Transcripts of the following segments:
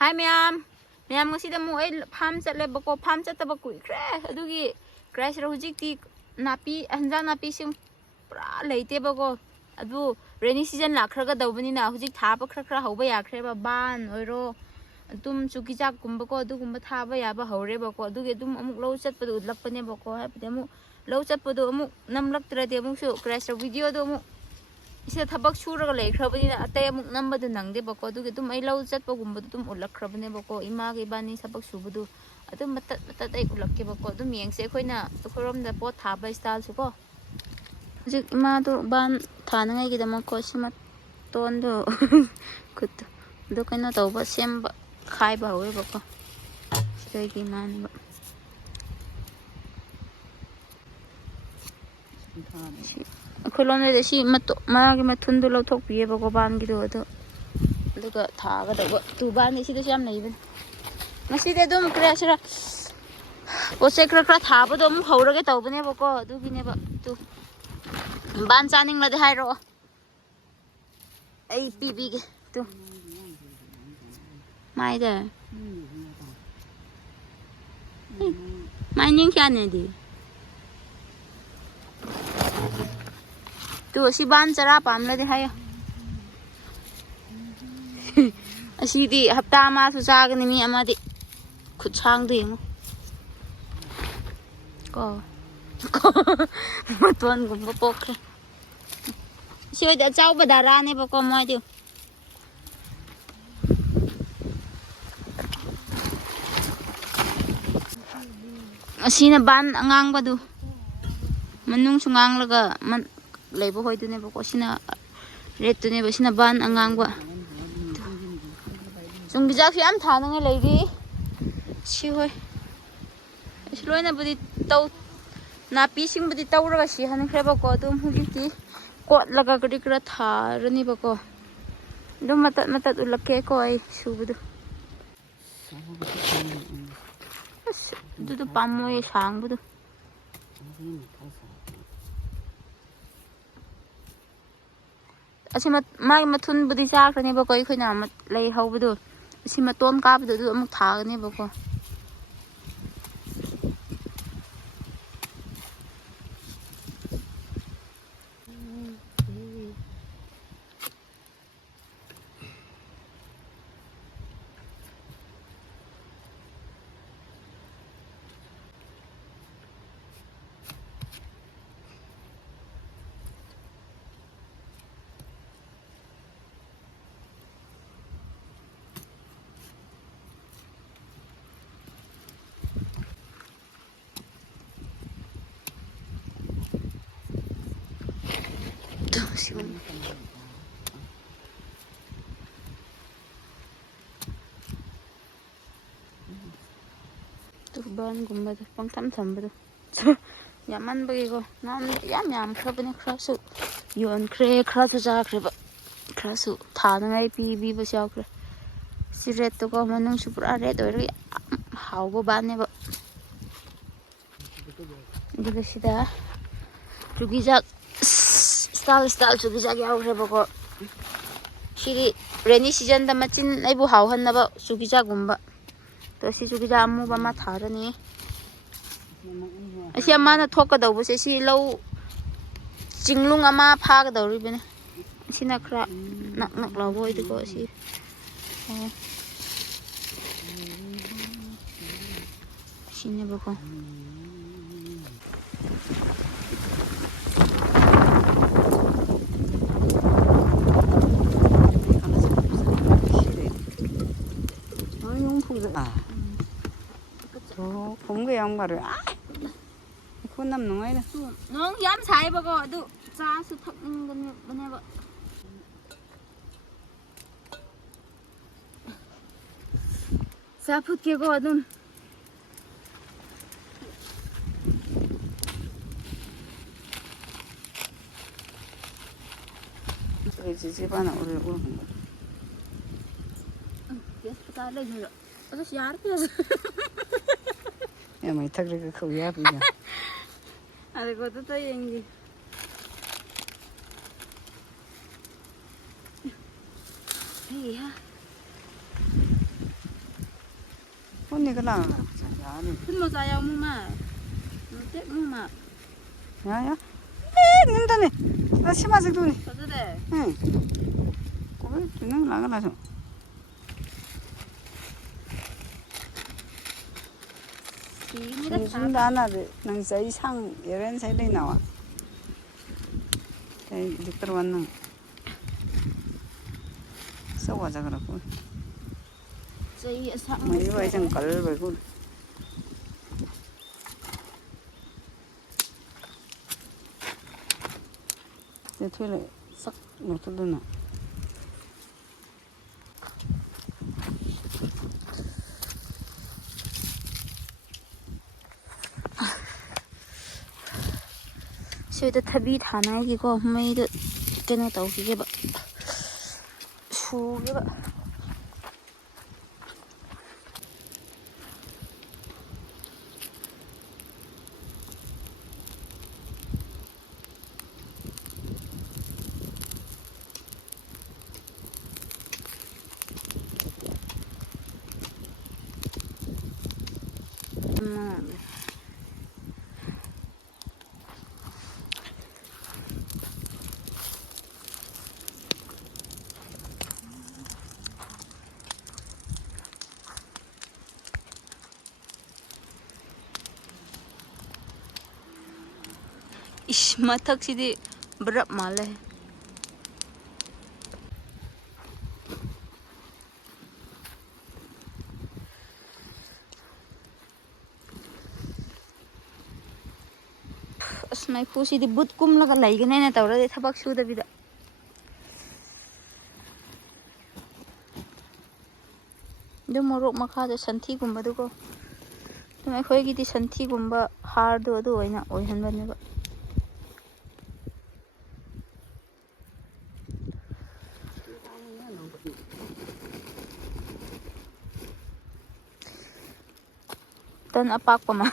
Hi ma'am. Ma'am ngasi da mo ay farm chatle bako farm chatta ba kuikre adugi crash ra hujikti napi hanjang napi sing pura leite bako adu rainy season lakhraga dawbani na hujik thaba khra hauba yakhre ba ban oiro tum chuki jak kumba ko adu kumba thaba yaba hore bako adugi dum amuk low chatpadu udlakpane bako habde amuk low chatpadu amuk namlaktrade amuk su crash ra video do amuk इसे थबक सूरग लेख्रबनी अतय अमुक नंबदु नंगदे बको अदुगे तुम आई लौ चटपगुम्बदु तुम उलखरबने बको इमा के बानी सबक सुबदु अदु मत मत आई उलक्के बको अदु मियंगसे खोइना तखरमदा पोत थाबा स्टाइल सुको हजिक इमा दु बान थानंगाई के दमको सिमा तोंदो कुत दु कइना तौबा सेम खाइबा होय बको सिदै की मान ꯈꯨꯂꯣꯝꯗ ꯁꯤ ꯃꯥꯒꯤ ꯃꯊꯨꯟꯗꯣ ꯂꯧꯊꯣꯛꯄꯤꯌꯦꯕꯀꯣ ꯕꯥꯟꯒꯤꯗꯣ ꯑꯗꯣ ꯑꯗꯨꯒ ꯊꯥꯒꯗꯧꯕ ꯇꯨꯕꯥꯟꯗꯤ ꯁꯤꯗꯁꯨ ꯌꯥꯝ ꯂꯩꯕꯅꯤ ꯉꯁꯤꯗꯤ ꯑꯗꯨꯝ ꯀꯔꯤ ꯍꯥꯏꯁꯤꯔꯥ ꯄꯣꯠꯆꯩ ꯈꯔ ꯊꯥꯕꯗꯣ ꯑꯃꯨꯛ ꯍꯧꯔꯒꯦ ꯇꯧꯕꯅꯦꯕꯀꯣ ꯑꯗꯨꯒꯤꯅꯦꯕ ꯇꯨ ꯕꯥꯟ ꯆꯥꯅꯤꯡꯂꯗꯤ ꯍꯥꯏꯔꯛꯑꯣ ꯑꯩ ꯄꯤꯕꯤꯒꯦ ꯇꯨ ꯃꯥꯏꯗ ꯃꯥꯏꯅꯤꯡ ꯀꯌꯥꯅꯦꯗꯤ तू असी बान चरा पामलदे हायो असीदी हप्ता मा सु चागनी मी अमादी खुछांग दु यमु को मतवन गुम पोखरे सिओदा चाउ बदारा ने बको मोइदु असीना बान अंगांग बदु मनुंग सुंगांग लगा मन लेबो होइदुने बको सिना रेतुने बसिना बान अंगांगबा जोंबि जाख याम थानंगे लेगी सि होय सिलोइना बदि तौ नापी सिंग बदि तौरगा सि हनख्रे बको दुम हुजिति कोट लगा गडि करा थारनि बको दुम मत मत उलके को आई सुबुदु दुदु पामोय सांगबुदु असी माई मथुन बुदी चाखने बको अखोइना लई हौबदु असी मतोन काबदु दु अमुक थागने बको ban gumba do pang tham tham bado yaman bagi ko nam yam khrabane khrasu yon khre khra tu ja khre ba khrasu tha ngai pi bi ba saw khre si red to ko manung su pura red oi haw bo ban ne ba diga sida chugi jak style chugi jak yaw khre ba ko siri rainy season da machin ai bu haw han na ba chugi jak gumba तो सी जुगी जामु बमा थारनी असी अमा न थोक दौबो से सी लौ चिंगलुंग अमा फाग दौरी बने सी नखरा नक नक लावो इदको सी सिने बको 공개 양말을 그건 남 농아이다. 농 얌 잘 먹어. 너 짜수 탁는 거네 뭐네 봐. 자 풋게고 넌 저기 집안에 오래 오는 거. 계속 가래 줘. 아저씨 야르피야. 야, 뭐 이따그렇게 거기야 비냐. 아, 그것도 또 연기. 손이 그나. 야니. 큰 모자야 엄마. 때 엄마. 야야. 에 는다네. 나 심하지 돈이. 저들에. 응. 고개 주는 나가라서. 무슨 나나들 nang sa isang iren sa ilay nawa. Kaya di karuan ng sawa sa karako. 저희 상. May iba isang kalbay ko. Ito yung sak morto doon na. 저희도 탑이 다 나기고 메이드 깨나 떠오기게 봐. 수게 봐. इस मथक सीधे बर्फ माल है असमाय फू सीधे बुत कुम लगा लाइगने ना तवरा दे थबक सुदा बिदा दो मोरोक मखा दो संथी गुम्बा दुको तो मैं खोई की दी संथी गुम्बा हार दो दो ओइना ओइहन बनेबा Tan apak pa ma.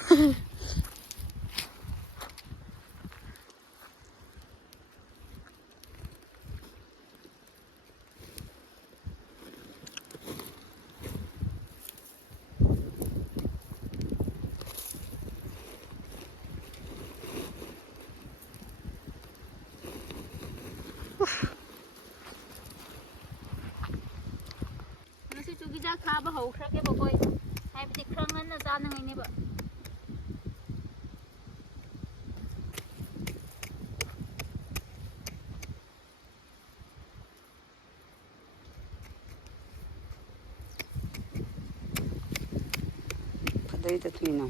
Nasi cugi ja kha ba hau khra ke ba koi. Hai bi khra ngan na ja na ngai ne ba. Kaday ito tuwinaw.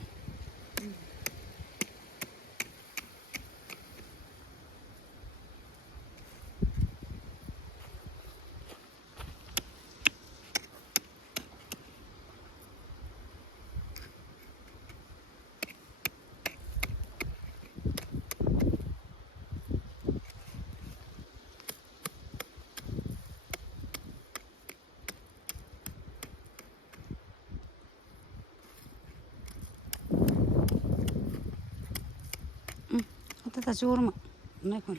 Ito ta siguro ma. Ano ko?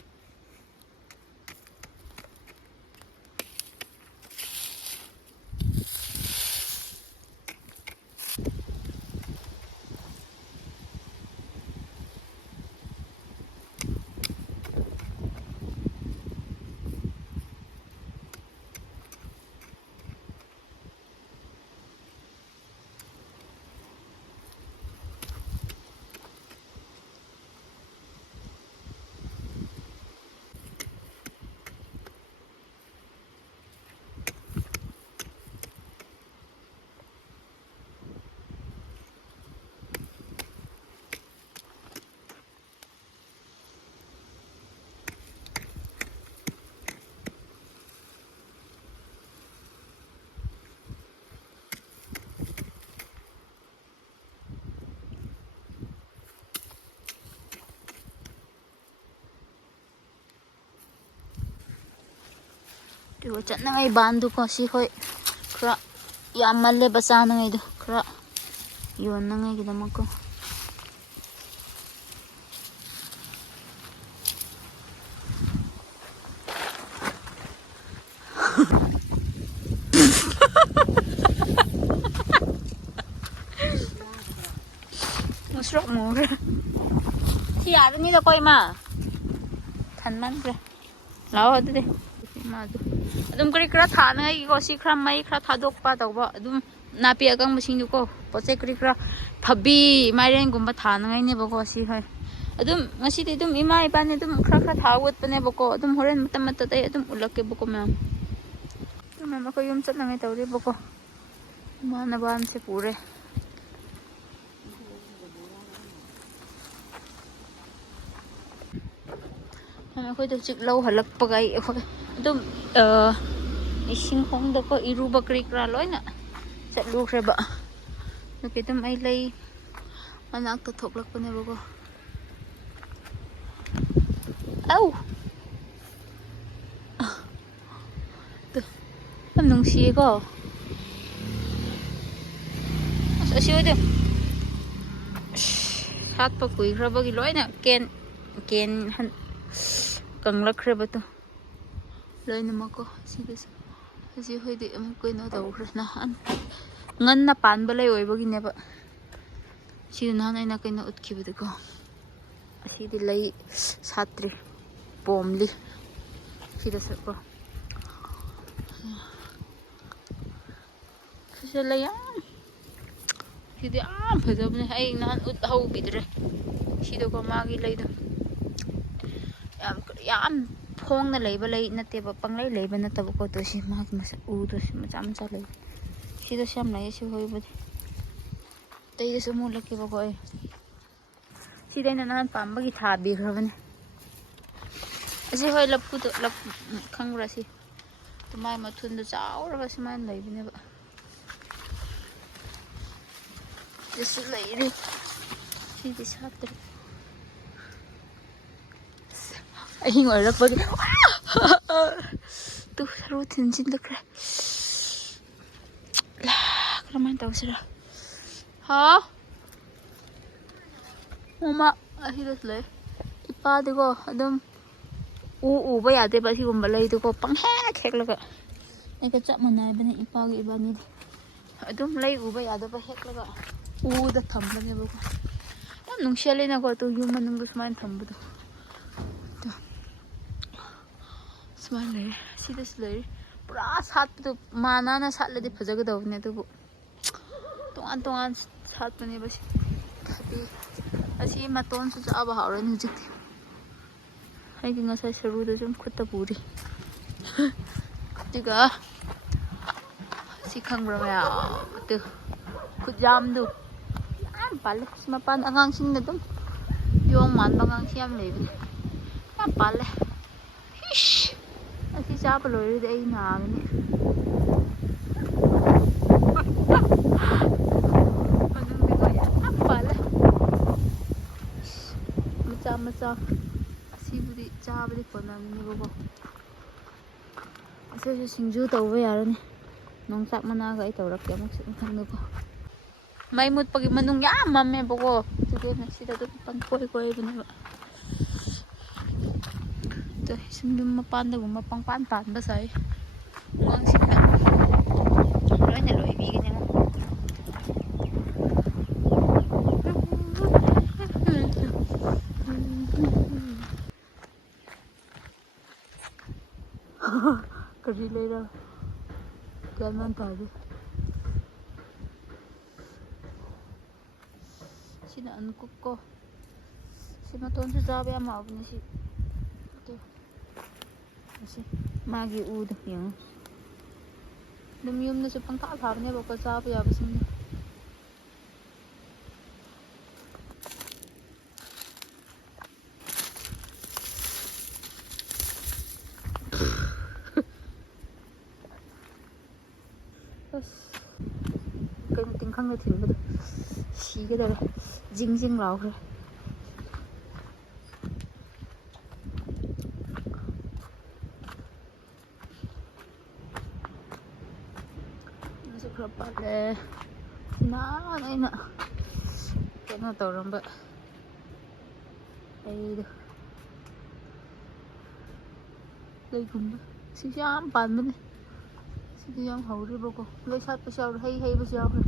Kaya chat na ngay bando ko si Hoy. Kra yaman le basa na ngay do. Kra yun na ngay ginamag ko. ꯉꯧꯁ꯭ꯔꯣꯛ ꯉꯧꯈ꯭ꯔꯦ ꯁꯤ ꯌꯥꯔꯅꯤꯗꯀꯣ ꯏꯃꯥ ꯊꯟꯃꯟꯈ꯭ꯔꯦ ꯂꯥꯛꯑꯣ ꯑꯗꯨꯗꯤ ꯏꯃꯥꯗꯨ ꯑꯗꯨꯝ ꯀꯔꯤ ꯈꯔ ꯊꯥꯅꯉꯥꯏꯒꯤꯀꯣ ꯁꯤ ꯈꯔ ꯃꯩ ꯈꯔ ꯊꯥꯗꯣꯛꯄ ꯇꯧꯕ ꯑꯗꯨꯝ ꯅꯥꯄꯤ ꯑꯀꯪꯕꯁꯤꯡꯗꯨꯀꯣ ꯄꯣꯠ ꯆꯩ ꯀꯔꯤ ꯈꯔ ꯊꯕꯤ ꯃꯥꯏꯔꯦꯟꯒꯨꯝꯕ ꯊꯥꯅꯉꯥꯏꯅꯦꯕꯀꯣ ꯁꯤ ꯍꯣꯏ ꯑꯗꯨꯝ ꯉꯁꯤꯗꯤ ꯑꯗꯨꯝ ꯏꯃꯥ ꯏꯄꯥꯅꯤ ꯑꯗꯨꯝ ꯈꯔ ꯈꯔ ꯊꯥꯎꯠꯄꯅꯦꯕꯀꯣ ꯑꯗꯨꯝ ꯍꯣꯔꯦꯟ ꯃꯇꯝ ꯑꯩ ꯑꯗꯨꯝ ꯎꯠꯂꯛꯀꯦꯕꯀꯣ ꯃꯌꯥꯝ ꯃꯌꯥꯝ ꯑꯩꯈꯣꯏ ꯌꯨꯝ ꯆꯠꯅꯉꯥꯏ ꯇꯧꯔꯤꯕꯀꯣ ꯏꯃꯥꯟꯅꯕꯁꯦ ꯄꯨꯔꯦ ꯑꯩꯈꯣꯏꯗ ꯍꯧꯖꯤꯛ ꯂꯧ ꯍꯜꯂꯛꯄꯒ ꯑꯩꯈꯣꯏ ꯑꯗꯨꯝ ꯏꯁꯤꯡ ꯍꯣꯡꯗꯣꯛꯄ ꯏꯔꯨꯕ ꯀꯔꯤ ꯀꯔꯥ ꯂꯣꯏꯅ ꯆꯠꯂꯨꯈ꯭ꯔꯦꯕ ꯑꯗꯨꯒꯤ ꯑꯗꯨꯝ ꯑꯩ ꯂꯩ ꯃꯅꯥꯛꯇ ꯊꯣꯛꯂꯛꯄꯅꯦꯕꯀꯣ ꯑꯧ ꯌꯥꯝ ꯅꯨꯡꯁꯤꯌꯦꯀꯣ ꯑꯁ ꯑꯁꯤ ꯑꯣꯏꯗꯤ ꯁꯥꯠꯄ ꯀꯨꯏꯈ꯭ꯔꯕꯒꯤ ꯂꯣꯏꯅ ꯀꯦꯟ ꯀꯪꯂꯛꯈ꯭ꯔꯕꯗꯣ ꯂꯣꯏꯅꯃꯛꯀꯣ ꯁꯤꯗꯁꯨ ꯑꯁꯤ ꯑꯩꯈꯣꯏꯗꯤ ꯑꯃꯨꯛ ꯀꯩꯅꯣ ꯇꯧꯈ꯭ꯔꯦ ꯅꯍꯥꯟ ꯉꯟꯅ ꯄꯥꯟꯕ ꯂꯩ ꯑꯣꯏꯕꯒꯤꯅꯦꯕ ꯁꯤꯗ ꯅꯍꯥꯟ ꯑꯩꯅ ꯀꯩꯅꯣ ꯎꯠꯈꯤꯕꯗꯨꯀꯣ ꯑꯁꯤꯗꯤ ꯂꯩ ꯁꯥꯠꯇ꯭ꯔꯤ ꯄꯣꯝꯂꯤ ꯁꯤꯗꯁꯨ ꯀꯣ ꯁꯤꯁꯨ ꯂꯩ ꯌꯥꯝ ꯁꯤꯗꯤ ꯌꯥꯝ ꯐꯖꯕꯅꯦ ꯑꯩ ꯅꯍꯥꯟ ꯎꯠꯍꯧꯕꯤꯗ꯭ꯔꯦ ꯁꯤꯗꯀꯣ ꯃꯥꯒꯤ ꯂꯩꯗꯣ ꯌꯥꯝ ꯐꯣꯡꯅ ꯂꯩꯕ ꯂꯩ ꯅꯠꯇꯦꯕ ꯄꯪꯂꯩ ꯂꯩꯕ ꯅꯠꯇꯕꯀꯣ ꯑꯗꯨ ꯁꯤ ꯃꯥꯒꯤ ꯃꯁꯛ ꯎꯗꯣ ꯁꯤ ꯃꯆꯥ ꯃꯆꯥ ꯂꯩ ꯁꯤꯗꯁꯨ ꯌꯥꯝ ꯂꯩꯌꯦ ꯁꯤ ꯍꯣꯏꯕꯨꯗꯤ ꯑꯇꯩꯗꯁꯨ ꯑꯃꯨꯛ ꯎꯠꯂꯛꯀꯦꯕꯀꯣ ꯑꯩ ꯁꯤꯗ ꯑꯩꯅ ꯅꯍꯥꯟ ꯄꯥꯝꯕꯒꯤ ꯊꯥꯕꯤꯈ꯭ꯔꯕꯅꯦ ꯑꯁꯤ ꯍꯣꯏ ꯂꯐꯨꯗꯣ ꯈꯪꯕ꯭ꯔꯥ ꯁꯤ ꯃꯥꯏ ꯃꯊꯨꯟꯗꯣ ꯆꯥꯎꯔꯒ ꯁꯨꯃꯥꯏꯅ ꯂꯩꯕꯅꯦꯕ ꯁꯤꯗꯁꯨ ꯂꯩꯔꯤ ꯁꯤꯗꯤ ꯁꯥꯠꯇ꯭ꯔꯤ ꯑꯍꯤꯡ ꯑꯣꯏꯔꯛꯄꯒꯤ ꯇꯨ ꯁꯔꯨ ꯊꯤꯟꯖꯤꯟꯂꯛꯈ꯭ꯔꯦ ꯀꯔꯝꯍꯥꯏꯅ ꯇꯧꯁꯤꯔ ꯍꯥꯎ ꯃꯃꯥ ꯑꯁꯤꯗꯁꯨ ꯂꯩ ꯏꯄꯥꯗꯤꯀꯣ ꯑꯗꯨꯝ ꯎꯕ ꯌꯥꯗꯦꯕ ꯑꯁꯤꯒꯨꯝꯕ ꯂꯩꯗꯨꯀꯣ ꯄꯪꯍꯦꯛ ꯍꯦꯛꯂꯒ ꯑꯩꯒ ꯆꯞ ꯃꯥꯟꯅꯕꯅꯦ ꯏꯄꯥꯒ ꯏꯕꯥꯅꯤꯗꯤ ꯑꯗꯨꯝ ꯂꯩ ꯎꯕ ꯌꯥꯗꯕ ꯍꯦꯛꯂꯒ ꯎꯗ ꯊꯝꯕꯅꯦꯕꯀꯣ ꯌꯥꯝ ꯅꯨꯡꯁꯤꯠꯂꯦꯅꯀꯣ ꯑꯗꯨ ꯌꯨꯝ ꯃꯅꯨꯡꯗ ꯁꯨꯃꯥꯏꯅ ꯊꯝꯕꯗꯣ ꯁꯨꯃꯥꯏꯅ ꯂꯩꯔꯦ ꯁꯤꯗꯁꯨ ꯂꯩꯔꯤ ꯄꯨꯔꯥ ꯁꯥꯠꯄꯗꯣ ꯃꯥꯟꯅꯅ ꯁꯥꯠꯂꯗꯤ ꯐꯖꯒꯗꯧꯕꯅꯦ ꯑꯗꯨꯕꯨ ꯇꯣꯉꯥꯟ ꯇꯣꯉꯥꯟ ꯁꯥꯠꯄꯅꯦꯕ ꯁꯤ ꯊꯕꯤ ꯑꯁꯤ ꯃꯇꯣꯟꯁꯨ ꯆꯥꯕ ꯍꯧꯔꯅꯤ ꯍꯧꯖꯤꯛꯇꯤ ꯑꯩꯗꯤ ꯉꯁꯥꯏ ꯁꯔꯨꯗ ꯁꯨꯝ ꯈꯨꯠꯇ ꯄꯨꯔꯤ ꯑꯗꯨꯒ ꯁꯤ ꯈꯪꯕ꯭ꯔꯥ ꯃꯌꯥꯝ ꯑꯗꯨ ꯈꯨꯠꯌꯥꯝꯗꯨ ꯌꯥꯝ ꯄꯥꯜꯂꯦ ꯃꯄꯥꯟ ꯑꯉꯥꯡꯁꯤꯡꯅ ꯑꯗꯨꯝ ꯌꯣꯡ ꯃꯥꯟꯕ ꯑꯉꯥꯡꯁꯤ ꯌꯥꯝ ꯂꯩꯕꯅꯦ ꯌꯥꯝ ꯄꯥꯜꯂꯦ ꯏꯁ ꯑꯁꯤ ꯆꯥꯕ ꯂꯣꯏꯔꯗꯤ ꯑꯩ ꯅꯥꯒꯅꯤ ꯌꯥꯝ ꯄꯥꯜꯂꯦ ꯃꯆꯥ ꯃꯆꯥ ꯑꯁꯤꯕꯨꯗꯤ ꯆꯥꯕꯗꯤ ꯀꯣꯟꯅꯒꯅꯤꯕꯀꯣ ꯑꯁꯤꯁꯨ ꯁꯤꯡꯖꯨ ꯇꯧꯕ ꯌꯥꯔꯅꯤ ꯅꯣꯡꯆꯥꯛ ꯃꯅꯥꯒ ꯑꯩ ꯇꯧꯔꯛꯀꯦ ꯑꯃꯨꯛꯁꯨ ꯃꯊꯪꯗꯀꯣ ꯃꯩ ꯃꯨꯠꯄꯒꯤ ꯃꯅꯨꯡ ꯌꯥꯝ ꯃꯝꯃꯦꯕꯀꯣ ꯑꯗꯨꯒꯤ ꯁꯤꯗ ꯑꯗꯨꯝ ꯄꯪꯀꯣꯏ ꯀꯣꯏꯕꯅꯦꯕ ꯑꯗꯣ ꯌꯨꯝ ꯃꯄꯥꯟꯗꯒꯨꯝꯕ ꯄꯪꯄꯥꯟ ꯄꯥꯟꯕ ꯁꯥꯏ ꯑꯉꯥꯡꯁꯤꯡꯅ ꯂꯣꯏꯅ ꯂꯣꯏꯕꯤꯒꯅꯤ ꯀꯔꯤ ꯂꯩꯔ ꯒ꯭ꯌꯥꯟ ꯃꯥꯟ ꯇꯥꯗꯦ ꯁꯤꯅ ꯑꯟꯀꯨꯛꯀꯣ ꯁꯤ ꯃꯇꯣꯟꯁꯨ ꯆꯥꯕ ꯌꯥꯝ ꯍꯥꯎꯕꯅꯦ ꯁꯤ ꯑꯁꯤ ꯃꯥꯒꯤ ꯎꯗꯣ ꯌꯦꯡꯉꯨ ꯑꯗꯨꯝ ꯌꯨꯝꯗꯁꯨ ꯄꯪꯊꯥ ꯊꯥꯕꯅꯦꯕꯀꯣ ꯆꯥꯕ ꯌꯥꯕꯁꯤꯡꯗꯣ ꯑꯁ ꯀꯩꯅꯣ ꯇꯤꯡꯈꯪꯗ ꯊꯤꯟꯕꯗꯣ ꯁꯤꯒꯗꯧꯔꯦ ꯖꯤꯡ ꯖꯤꯡ ꯂꯥꯎꯈ꯭ꯔꯦ ꯈꯔ ꯄꯥꯜꯂꯦ ꯅꯍꯥꯟ ꯑꯩꯅ ꯀꯩꯅꯣ ꯇꯧꯔꯝꯕ ꯑꯩꯗꯣ ꯂꯩꯒꯨꯝꯕ ꯁꯤꯁꯨ ꯌꯥꯝ ꯄꯥꯟꯕꯅꯦ ꯁꯤꯗꯤ ꯌꯥꯝ ꯍꯧꯔꯤꯕꯀꯣ ꯂꯩ ꯁꯥꯠꯄꯁꯨ ꯌꯥꯎꯔꯦ ꯍꯩ ꯍꯩꯕꯁꯨ ꯌꯥꯎꯈ꯭ꯔꯦ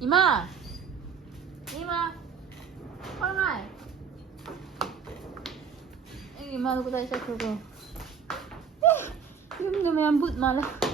이마! 이마! 헐말! 이마, lupa tayo sa kuko. Yung naman ang boot malah.